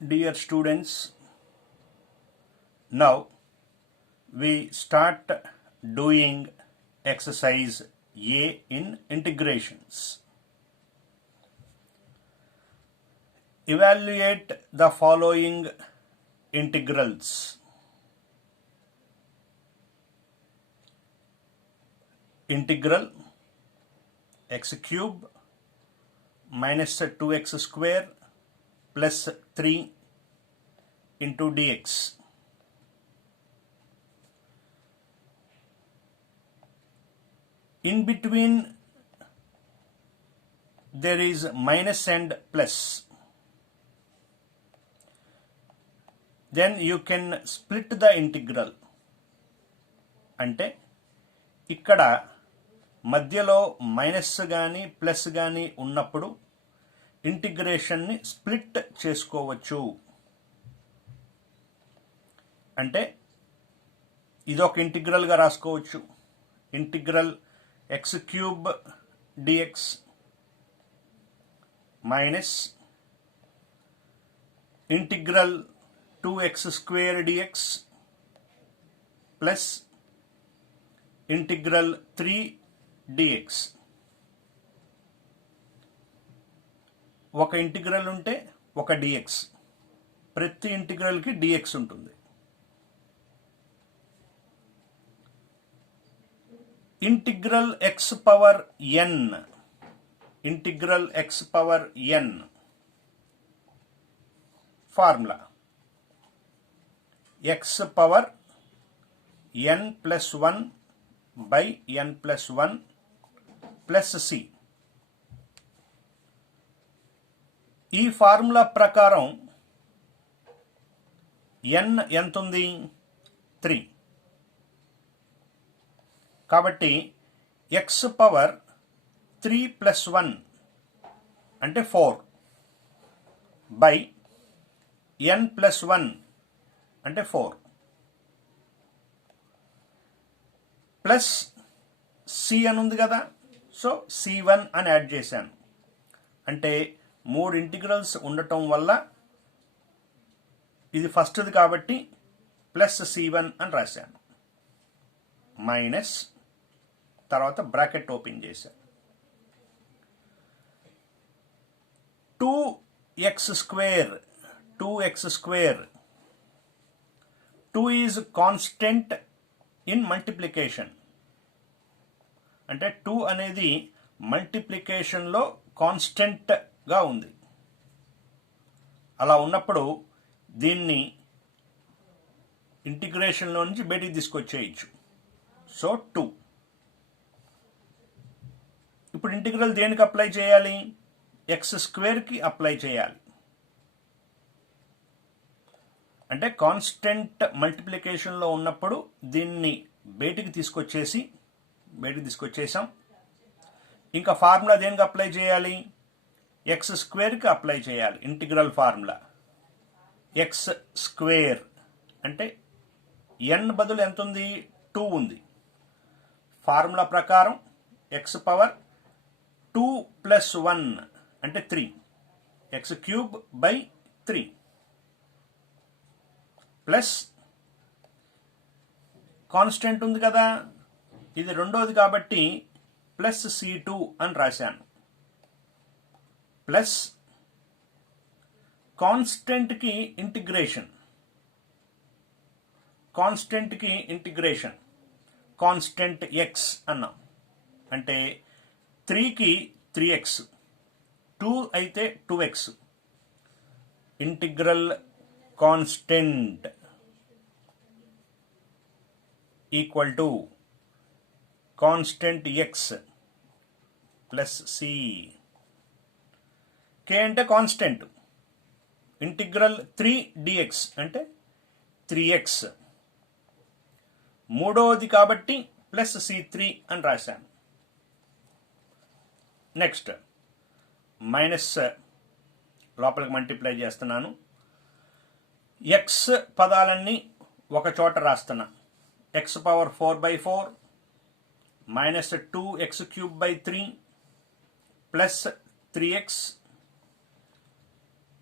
Dear students, now we start doing exercise A in integrations. Evaluate the following integrals. Integral x cube minus 2x square plus 3 into dx. In between there is minus and plus. Then you can split the integral. అంటే ఇక్కడ మధ్యలో minus కానీ plus కానీ ఉన్నప్పుడు ఇంటిగ్రేషన్ని split చేసుకోవచ్చు. అంటే ఇదొక ఇంటిగ్రల్గా రాసుకోవచ్చు. Integral x cube dx minus integral 2x square dx plus integral 3 dx. ఒక ఇంటిగ్రల్ ఉంటే ఒక డిఎక్స్, ప్రతి ఇంటిగ్రల్కి డిఎక్స్ ఉంటుంది. Integral x power n, integral x power n formula x power n plus 1 by n plus 1 plus C. ఈ formula ప్రకారం n ఎంత ఉంది? 3. కాబట్టి ఎక్స్ పవర్ 3 ప్లస్ 1 అంటే 4 బై ఎన్ ప్లస్ 1 అంటే 4 ప్లస్ సి అని ఉంది కదా, సో C1 అని యాడ్ చేశాను. అంటే 3 ఇంటిగ్రల్స్ ఉండటం వల్ల ఇది ఫస్ట్ది కాబట్టి ప్లస్ C1 అని రాశాను. మైనస్ తర్వాత బ్రాకెట్ ఓపెన్ చేశాను. 2x square 2 is constant in multiplication. అంటే 2 అనేది మల్టిప్లికేషన్లో కాన్స్టెంట్గా ఉంది. అలా ఉన్నప్పుడు దీన్ని ఇంటిగ్రేషన్లో నుంచి బయటికి తీసుకొచ్చేయచ్చు. సో 2. ఇప్పుడు ఇంటిగ్రల్ దేనికి అప్లై చేయాలి? ఎక్స్ స్క్వేర్కి అప్లై చేయాలి. అంటే కాన్స్టెంట్ మల్టిప్లికేషన్లో ఉన్నప్పుడు దీన్ని బయటికి తీసుకొచ్చేసాం. ఇంకా ఫార్ములా దేనికి అప్లై చేయాలి? ఎక్స్ స్క్వేర్కి అప్లై చేయాలి. ఇంటిగ్రల్ ఫార్ములా ఎక్స్ స్క్వేర్ అంటే ఎన్ బదులు ఎంత ఉంది? 2 ఉంది. ఫార్ములా ప్రకారం ఎక్స్ పవర్ 2 ప్లస్ 1 అంటే 3, x cube by 3 plus constant ఉంది కదా, ఇది రెండోది కాబట్టి ప్లస్ C2 అని రాశాను. ప్లస్ కాన్స్టెంట్కి ఇంటిగ్రేషన్ కాన్స్టెంట్ ఎక్స్ అన్నాం. అంటే 3కి 3x, 2 అయితే 2x. Integral constant equal to constant x plus c. K అంటే కాన్స్టెంట్. ఇంటిగ్రల్ 3 డిఎక్స్ అంటే 3x. మూడవది కాబట్టి ప్లస్ C3 అని రాశాను. నెక్స్ట్ మైనస్ లోపలికి మల్టిప్లై చేస్తున్నాను. ఎక్స్ పదాలన్నీ ఒక చోట రాస్తున్నా. X power 4/4 minus 2x cube by 3 plus 3x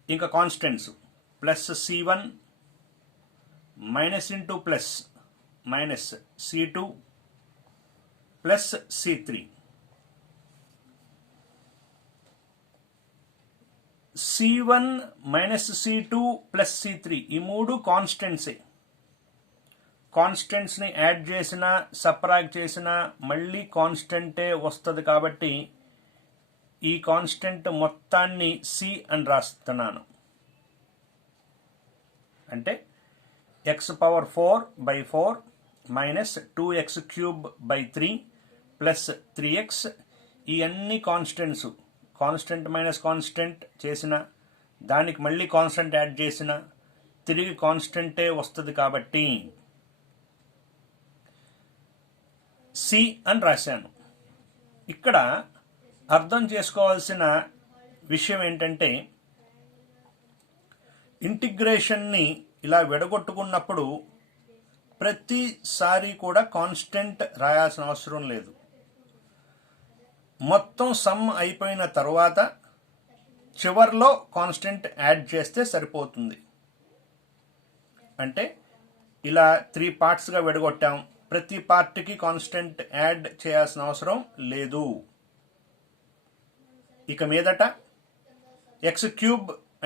ఇంకా constants plus C1 minus into plus minus C2 plus C3. C1 minus C2 plus C3 ఈ మూడు కాన్స్టెంట్సే. కాన్స్టెంట్స్ని యాడ్ చేసినా సబ్ట్రాక్ట్ చేసినా మళ్ళీ కాన్స్టెంటే వస్తుంది కాబట్టి ఈ కాన్స్టెంట్ మొత్తాన్ని C అని రాస్తున్నాను. అంటే x⁴/4 minus 2x³/3 plus 3x. ఈ అన్ని కాన్స్టెంట్స్ కాన్స్టెంట్ మైనస్ కాన్స్టెంట్ చేసిన దానికి మళ్ళీ కాన్స్టెంట్ యాడ్ చేసిన తిరిగి కాన్స్టెంటే వస్తుంది కాబట్టి C అని రాశాను. ఇక్కడ అర్థం చేసుకోవాల్సిన విషయం ఏంటంటే ఇంటిగ్రేషన్ని ఇలా విడగొట్టుకున్నప్పుడు ప్రతిసారి కూడా కాన్స్టెంట్ రాయాల్సిన అవసరం లేదు. మొత్తం సమ్ అయిపోయిన తర్వాత చివర్లో కాన్స్టెంట్ యాడ్ చేస్తే సరిపోతుంది. అంటే ఇలా 3 పార్ట్స్గా విడగొట్టాం, ప్రతి పార్ట్కి కాన్స్టెంట్ యాడ్ చేయాల్సిన అవసరం లేదు. ఇక మీదట x³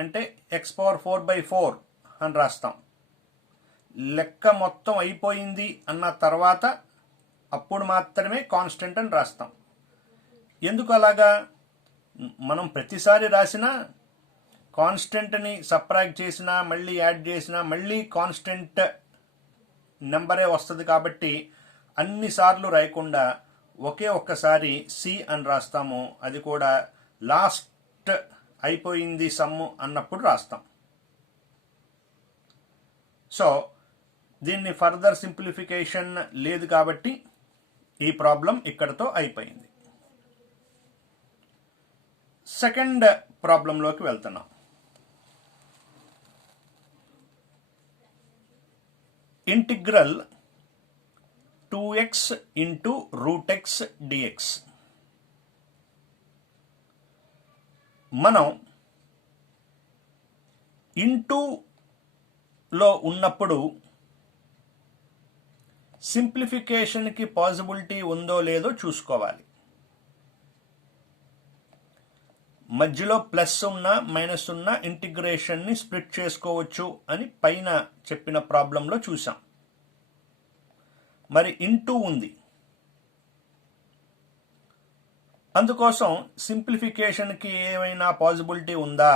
అంటే x⁴/4 అని రాస్తాం. లెక్క మొత్తం అయిపోయింది అన్న తర్వాత అప్పుడు మాత్రమే కాన్స్టెంట్ అని రాస్తాం. ఎందుకు అలాగా? మనం ప్రతిసారి రాసినా కాన్స్టెంట్ని సబ్ట్రాక్ట్ చేసినా మళ్ళీ యాడ్ చేసినా మళ్ళీ కాన్స్టెంట్ నెంబరే వస్తుంది కాబట్టి అన్నిసార్లు రాయకుండా ఒకే ఒక్కసారి C అని రాస్తాము. అది కూడా లాస్ట్ అయిపోయింది సమ్ము అన్నప్పుడు రాస్తాం. సో దీన్ని ఫర్దర్ సింప్లిఫికేషన్ లేదు కాబట్టి ఈ ప్రాబ్లం ఇక్కడతో అయిపోయింది. సెకండ్ ప్రాబ్లంలోకి వెళ్తున్నాం. Integral 2x into √x dx. మనం ఇంటూలో ఉన్నప్పుడు సింప్లిఫికేషన్కి పాసిబిలిటీ ఉందో లేదో చూసుకోవాలి. మధ్యలో ప్లస్ ఉన్న మైనస్ ఉన్న ఇంటిగ్రేషన్ని స్ప్లిట్ చేసుకోవచ్చు అని పైన చెప్పిన ప్రాబ్లంలో చూసాం. మరి ఇంటూ ఉంది, అందుకోసం సింప్లిఫికేషన్కి ఏమైనా పాసిబిలిటీ ఉందా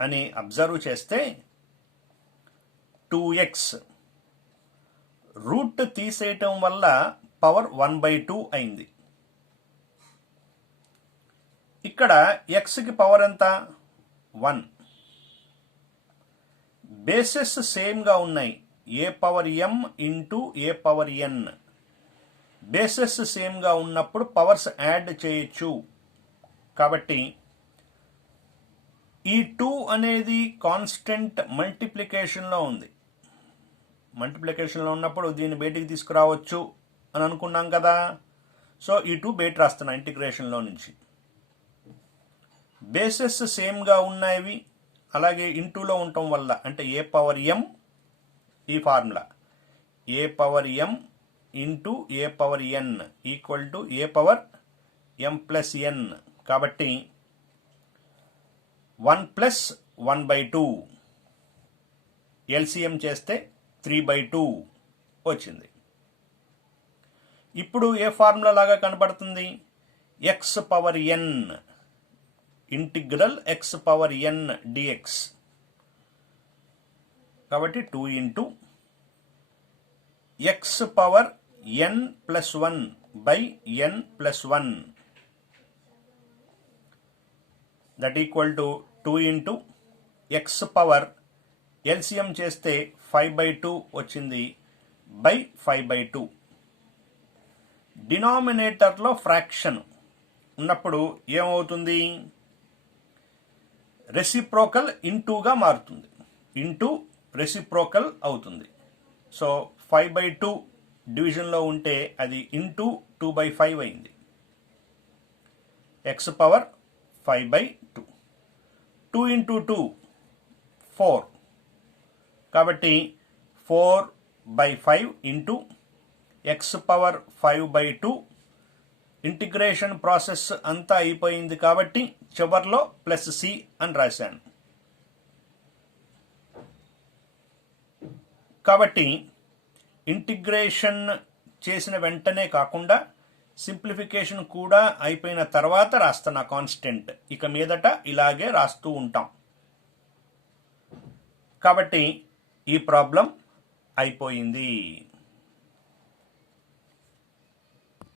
అని అబ్జర్వ్ చేస్తే 2x రూట్ తీసేయటం వల్ల పవర్ 1/2 అయింది. ఇక్కడ xకి పవర్ ఎంత? 1. బేసెస్ సేమ్గా ఉన్నాయి, a⁴m ఇంటూ a⁴n. బేసెస్ సేమ్గా ఉన్నప్పుడు పవర్స్ యాడ్ చేయొచ్చు. కాబట్టి ఈ 2 అనేది కాన్స్టెంట్ మల్టిప్లికేషన్లో ఉంది. మల్టిప్లికేషన్లో ఉన్నప్పుడు దీన్ని బయటికి తీసుకురావచ్చు అని అనుకున్నాం కదా. సో ఈ 2 బయట రాస్తున్నా ఇంటిగ్రేషన్లో నుంచి. బేసెస్ సేమ్గా ఉన్నాయి, అలాగే ఇంటూలో ఉండటం వల్ల అంటే a⁴m ఈ formula a⁴m into a⁴n equal to a⁴m+n. కాబట్టి 1 + 1/2 LCM చేస్తే 3/2 వచ్చింది. ఇప్పుడు ఏ ఫార్ములా లాగా కనబడుతుంది? x⁴n integral x⁴n dx. కాబట్టి 2 into x⁴n+1/n+1 that equal to 2 into x power LCM చేస్తే 5/2 వచ్చింది బై 5/2. డినామినేటర్లో ఫ్రాక్షన్ ఉన్నప్పుడు ఏమవుతుంది? రెసిప్రోకల్ ఇంటూగా మారుతుంది, ఇంటూ రెసిప్రోకల్ అవుతుంది. సో 5/2 డివిజన్లో ఉంటే అది ఇంటూ 2/5 అయింది. x⁴ 5/2. 2 ఇంటూ 2 4 కాబట్టి 4/5 ఇంటూ x⁵ ఇంటిగ్రేషన్ ప్రాసెస్ అంతా అయిపోయింది కాబట్టి చివర్లో +c అని రాశాను. కాబట్టి ఇంటిగ్రేషన్ చేసిన వెంటనే కాకుండా సింప్లిఫికేషన్ కూడా అయిపోయిన తర్వాత రాస్తున్న కాన్స్టెంట్. ఇక మీదట ఇలాగే రాస్తూ ఉంటాం. కాబట్టి ఈ ప్రాబ్లం అయిపోయింది.